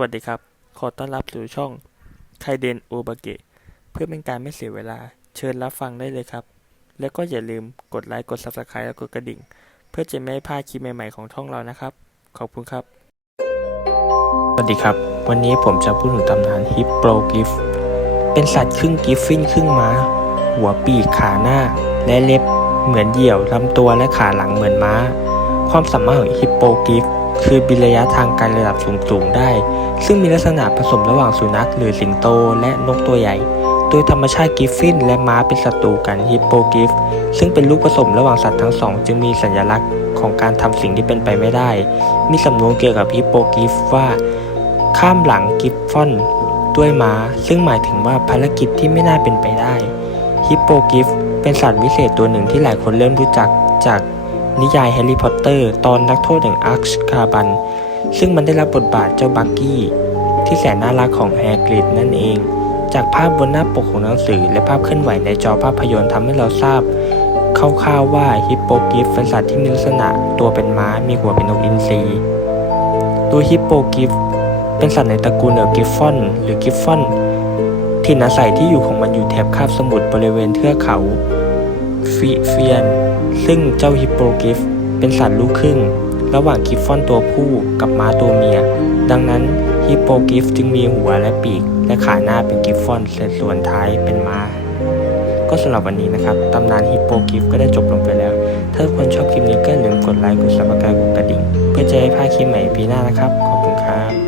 วัสดีครับ ขอต้อนรับสู่ช่องไคเดนโอบาเกะเพื่อเป็นการไม่เสียเวลา เชิญรับฟังได้เลยครับ แล้วก็อย่าลืมกดไลค์กด Subscribe และกดกระดิ่ง เพื่อจะไม่พลาดคลิปใหม่ ๆ ของช่องเรานะครับ ขอบคุณครับ สวัสดีครับ วันนี้ผมจะพูดถึงตำนานฮิปโปกิฟเป็นสัตว์ครึ่งกิฟฟินครึ่งม้า หัวปีกขาหน้า และเล็บเหมือนเหยี่ยวลำตัวและขาหลังเหมือนม้า ความสามารถของฮิปโปกิฟ คือบินระยะทางไกลระดับสูงๆได้ ซึ่งมีลักษณะผสมระหว่างสุนัขหรือสิงโตและนกตัวใหญ่ โดยธรรมชาติกิฟฟินและม้าเป็นศัตรูกันฮิปโปกิฟซึ่งเป็นลูกผสมระหว่างสัตว์ทั้งสอง จึงมีสัญลักษณ์ของการทำสิ่งที่เป็นไปไม่ได้ มีสำนวนเกี่ยวกับฮิปโปกิฟว่า ข้ามหลังกิฟฟอนด้วยม้า ซึ่งหมายถึงว่าภารกิจที่ไม่น่าเป็นไปได้ฮิปโปกิฟเป็นสัตว์วิเศษตัวหนึ่งที่หลายคนเริ่มรู้จักจาก นิยายแฮร์รี่พอตเตอร์ ตอนนักโทษแห่งอาร์คคาบัน ซึ่งมันได้รับบทบาทเจ้าบักกี้ ที่แสนน่ารักของแฮกริดนั่นเอง จากภาพบนหน้าปกของหนังสือ และภาพเคลื่อนไหวในจอภาพยนตร์ทำให้เราทราบคร่าวๆว่าฮิปโปกิฟเป็นสัตว์ที่มีลักษณะตัวเป็นม้ามีหัวเป็นนกอินทรีโดยฮิปโปกิฟเป็นสัตว์ในตระกูลเออกิฟฟอนหรือกิฟฟอนถิ่นอาศัยที่อยู่ของมันอยู่แถบคาบสมุทรบริเวณเทือกเขา ฟิเฟียน ซึ่งเจ้าฮิปโปกิฟเป็นสัตว์ลูกครึ่ง ระหว่างกิฟฟอนตัวผู้กับม้าตัวเมีย ดังนั้นฮิปโปกิฟจึงมีหัวและปีก และขาหน้าเป็นกิฟฟอนส่วนท้ายเป็นม้า ก็สำหรับวันนี้นะครับตำนานฮิปโปกิฟก็ได้จบลงไปแล้ว ถ้าทุกคนชอบคลิปนี้ก็อย่าลืมกดไลค์กดซับสไครต์กดกระดิ่ง เพื่อจะให้พลาดคลิปใหม่ปีหน้านะครับ ขอบคุณครับ